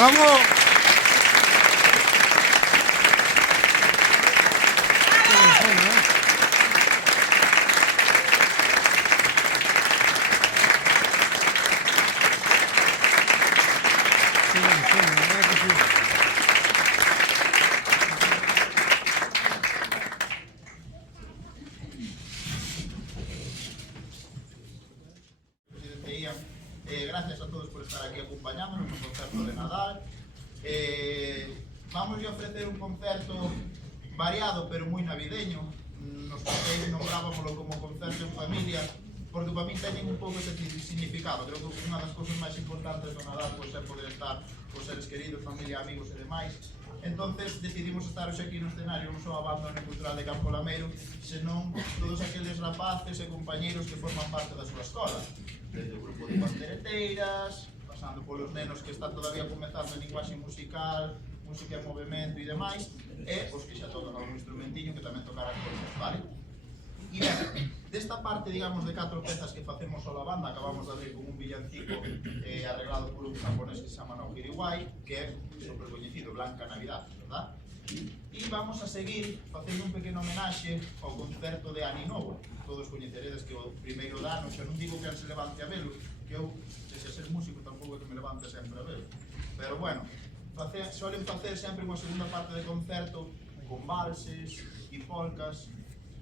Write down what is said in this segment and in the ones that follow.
¡Bravo! Gracias a todos por estar aquí. aquí acompañándonos no concerto de Nadal. Vamos a ofrecer un concerto variado pero moi navideño. Nos concellos nombrábamoslo como concerto en familia porque para mí teñen un pouco ese significado. Creo que unha das cousas máis importantes do Nadal pois, é poder estar cos seres queridos, familia, amigos e demais. Entonces decidimos estar hoxe aquí no escenario non só a banda cultural de Campo Lameiro, senón todos aqueles rapaces e compañeiros que forman parte da súa escola, desde o grupo de pandereteiras, pasando polos nenos que están todavía comezando en linguaxe musical, música en movimento e demais, e os que xa tocan algún instrumentiño que tamén tocarán cousas, vale? E ben, desta parte, digamos, de 4 pezas que facemos sola banda, acabamos de abrir con un villancico arreglado por un japonés que se chama Naoki Iwai, que é super coñecido, Blanca Navidad, verdad? E vamos a seguir facendo un pequeno homenaxe ao concerto de Ani Novo. Todos coñeceredes que o primeiro dano, xa non digo que se levante a velo, que eu, se ser músico, tampouco é que me levante sempre a velo. Pero bueno, solen facer sempre unha segunda parte de concerto con valses e polcas,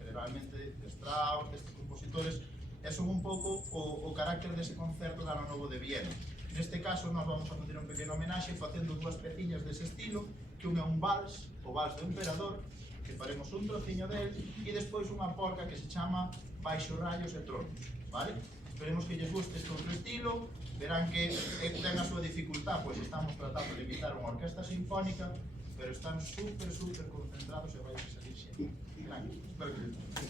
generalmente de Strauss, destes compositores, e son un pouco o carácter dese concerto de Ano Novo de Viena. Neste caso, nós vamos a facer un pequeno homenaxe facendo dúas peciñas dese estilo, que un é un vals, o vals do Emperador, que faremos un trociño del, e despois unha polca que se chama Baixo Rayos e Tronos, vale? Esperemos que lles guste este outro estilo, verán que ten a súa dificultad, pois estamos tratando de imitar unha orquesta sinfónica, pero están super concentrados e vai a salir xente. Gracias. Espero que les guste.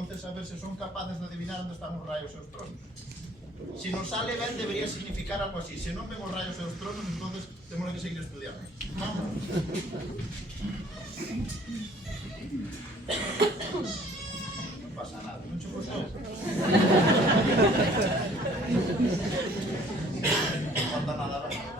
entonces a ver se son capaces de adivinar onde están os raios e os tronos. Se nos sale ben, debería significar algo así. Se non ven os raios e os tronos, entonces temos que seguir estudiando. Vamos. Non pasa nada, non che gustou? Non pasa nada, ¿verdad?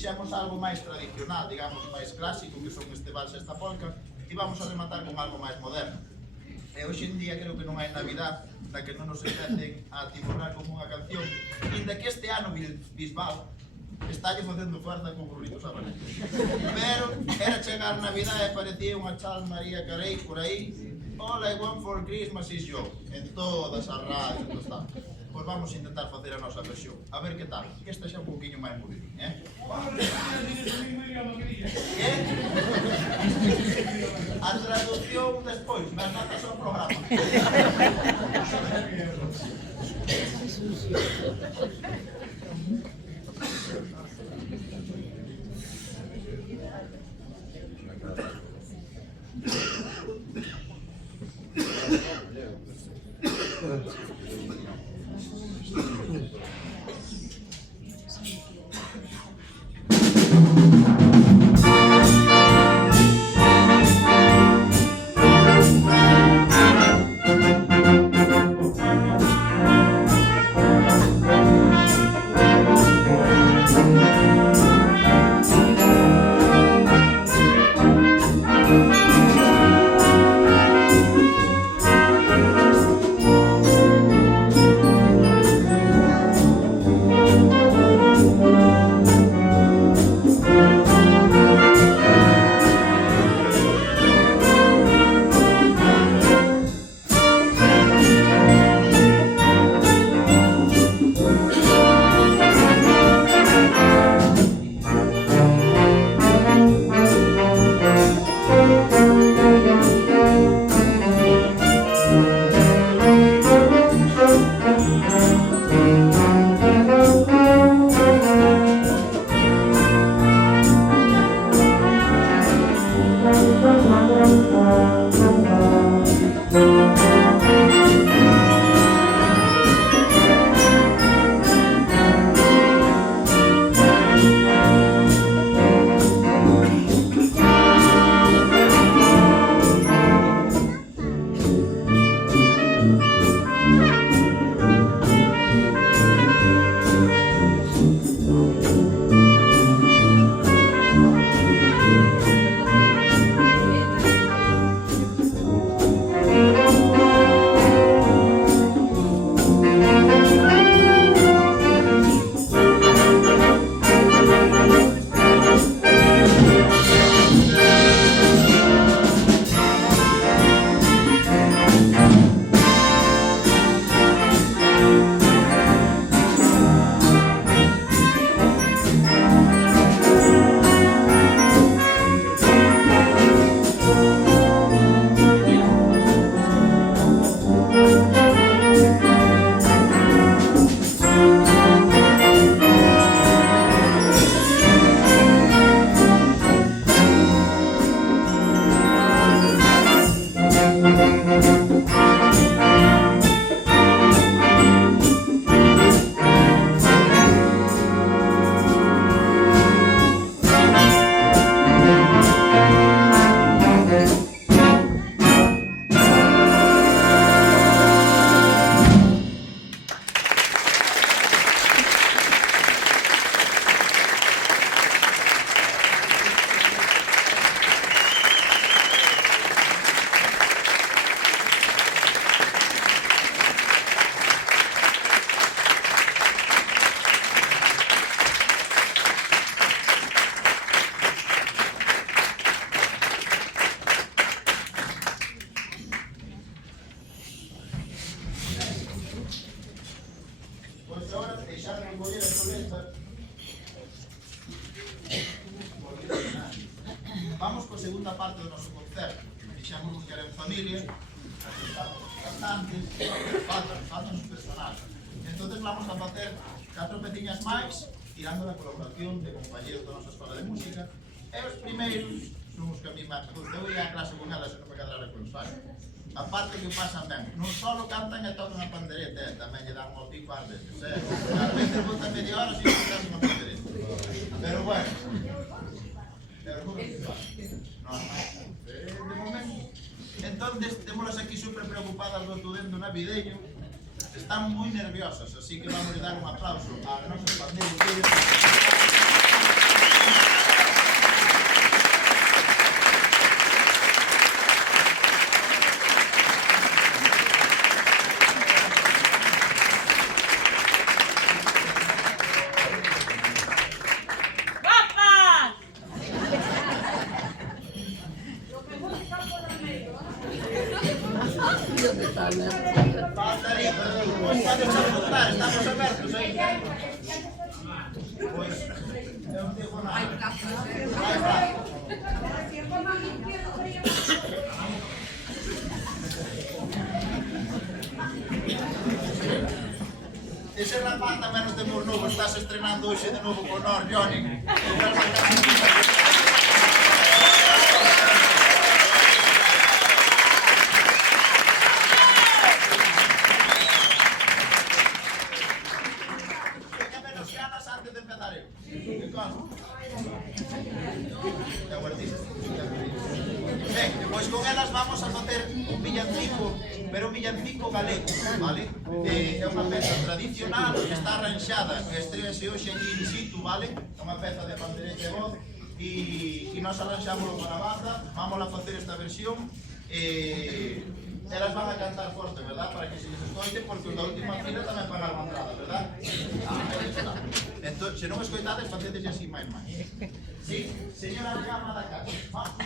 fixemos algo máis tradicional, digamos, máis clásico, que son este vals e esta polca, e vamos a rematar con algo máis moderno. E hoxe en día creo que non hai Navidad na que non nos empecen a atiborrar como unha canción, inda que este ano Bisbal estalle facendo fuerza con burritos habaneros. Pero era chegar Navidad e parecía unha chal María Carey por aí, all I want for Christmas is you, en todas as radios do estado. Pois vamos a intentar facer a nosa versión, a ver que tal, que esta xa un poquinho máis movido, A traducción despois, nas notas ao programa. segunda parte do noso concerto. Fixamos un que era en familia, aquí estamos cantantes, faltan os personaxes. Entonces vamos a facer 4 peciñas máis, tirando da colaboración de compañeros da nosa escola de música, e os primeiros son os que a mí máis me gusta. Eu ia a clase con elas e non me quedará con os pais. A parte que pasan ben, non só cantan e tocan a pandereta, tamén lle dan ao pico ás veces, ás veces botan media hora sin tocar unha pandereta. Pero bueno, de momento, entonces, témolas aquí super preocupadas do estudento navideño, están moi nerviosas, así que vamos a dar un aplauso a nosos pandeiros. Faltaría, pois podes apuntar, estamos abertos aí. Pois, eu non digo nada. Hai plaza. Ese rapaz tamén non temos novo, estás estrenando hoxe de novo con nós, Johnny. Pois con elas vamos a facer un villancico, pero un villancico galego, vale? É unha peza tradicional que está arranxada, que estrease hoxe aquí in situ, vale? É unha peza de pandereta e voz e nós arranxámoslo para a banda, vamos a facer esta versión elas van a cantar forte, verdad? Para que se les escoite, porque os da última fila tamén pagaron a entrada, verdad? Aí está. Entón, se non escoitades, facedes así máis. Sí, señora Llama da casa. Vamos.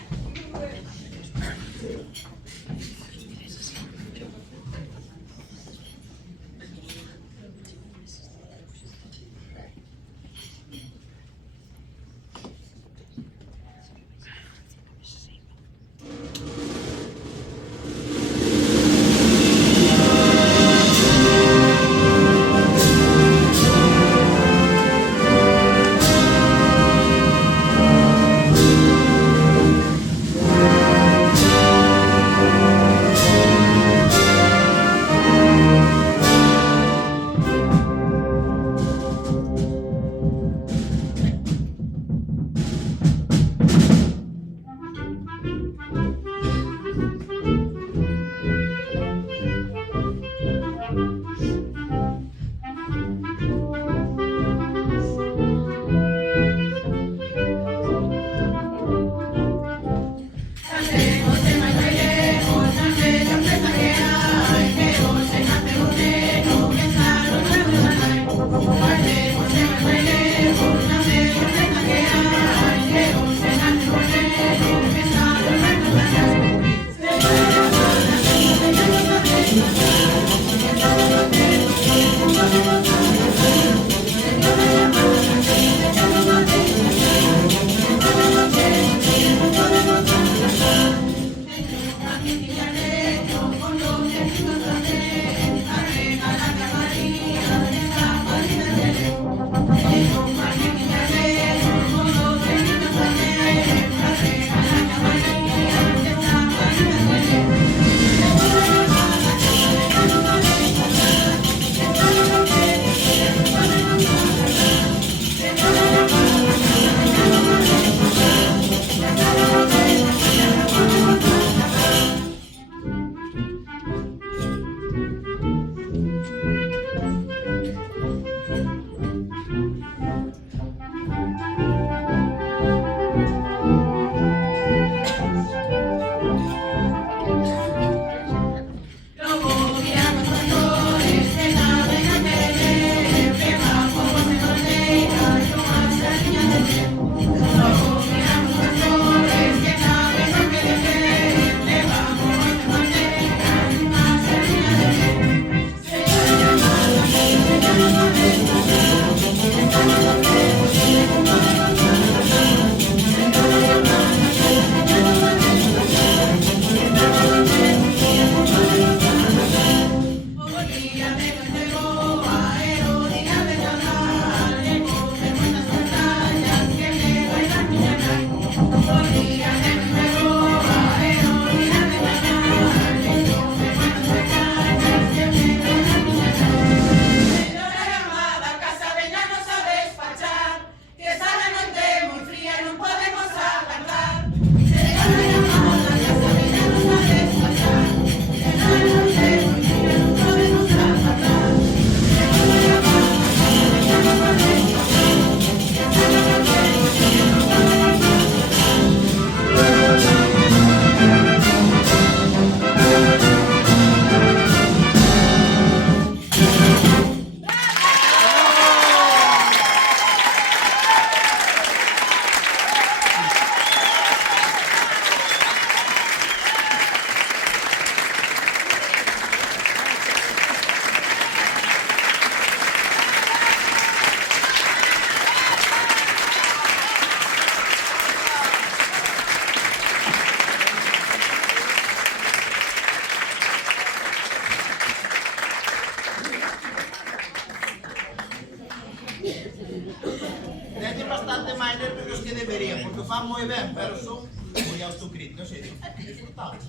teñen bastante máis nervios dos que deberían, porque o fan moi ben, pero son moi autocríticos, e digo, disfrutamos.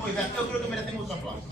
Moi ben, eu creo que merecen outro aplauso.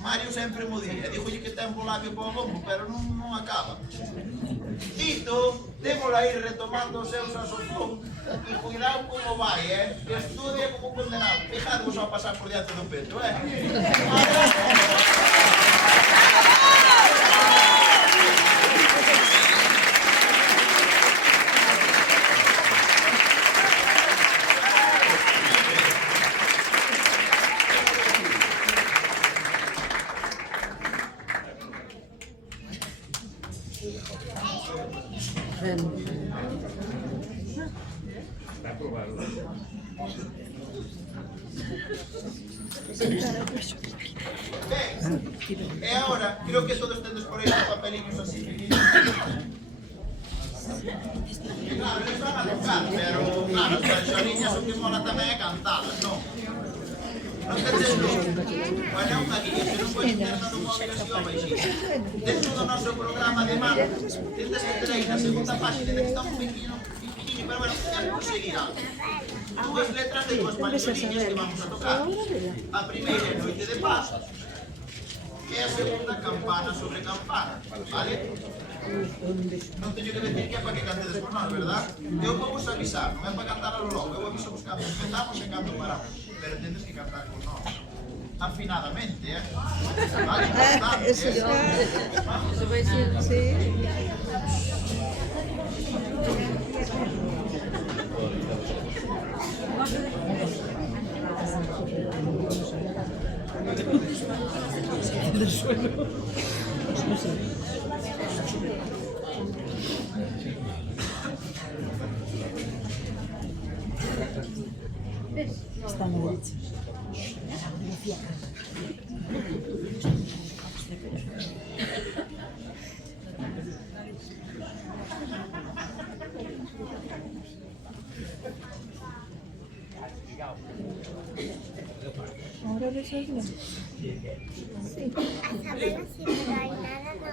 Mario sempre mo di, e dixolle que ten bo labio para o bombo, pero non acaba. Tito, démola ir retomando o seu saxofón e cuidado como vai, que estudia como condenado. Fijadvos a pasar por diante do peto, E agora, creo que todos tendes por aí os papeliños así pequeños. Claro, eles van a tocar, pero claro, as canxoniñas o que mola tamén é cantalas, non? Non tendes luz? Bueno, é unha guía, se non podes ter nada móvil así ao baixinho. Dentro do noso programa de mano, tendes que ter aí na segunda página, que está un pequeno Sí, pero bueno, é conseguir algo. Dúas letras de dúas panxoliñas que vamos a tocar. A primeira é Noite de Paz, e a segunda Campana sobre Campana, vale? Non teño que decir que é para que cantedes por nós, verdad? Eu vou vos avisar, non é para cantar a lo loco, eu aviso vos cando empezamos e cando paramos, pero tedes que cantar con nós. Afinadamente, vale, importante, Eso vai ser, sí. Está a la derecha. Ahora resolvemos. Sí. A saber si no hay nada, no.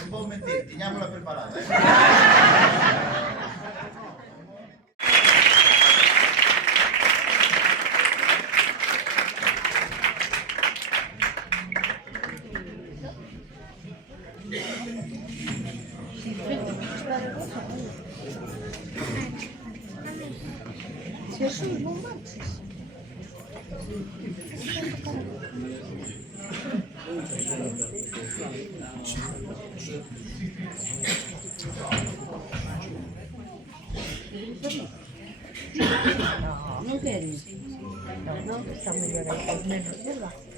Non vou mentir, tiñámola preparada. Jesús, non manches. Non queres? Non, está mellor aí, menos, verdad?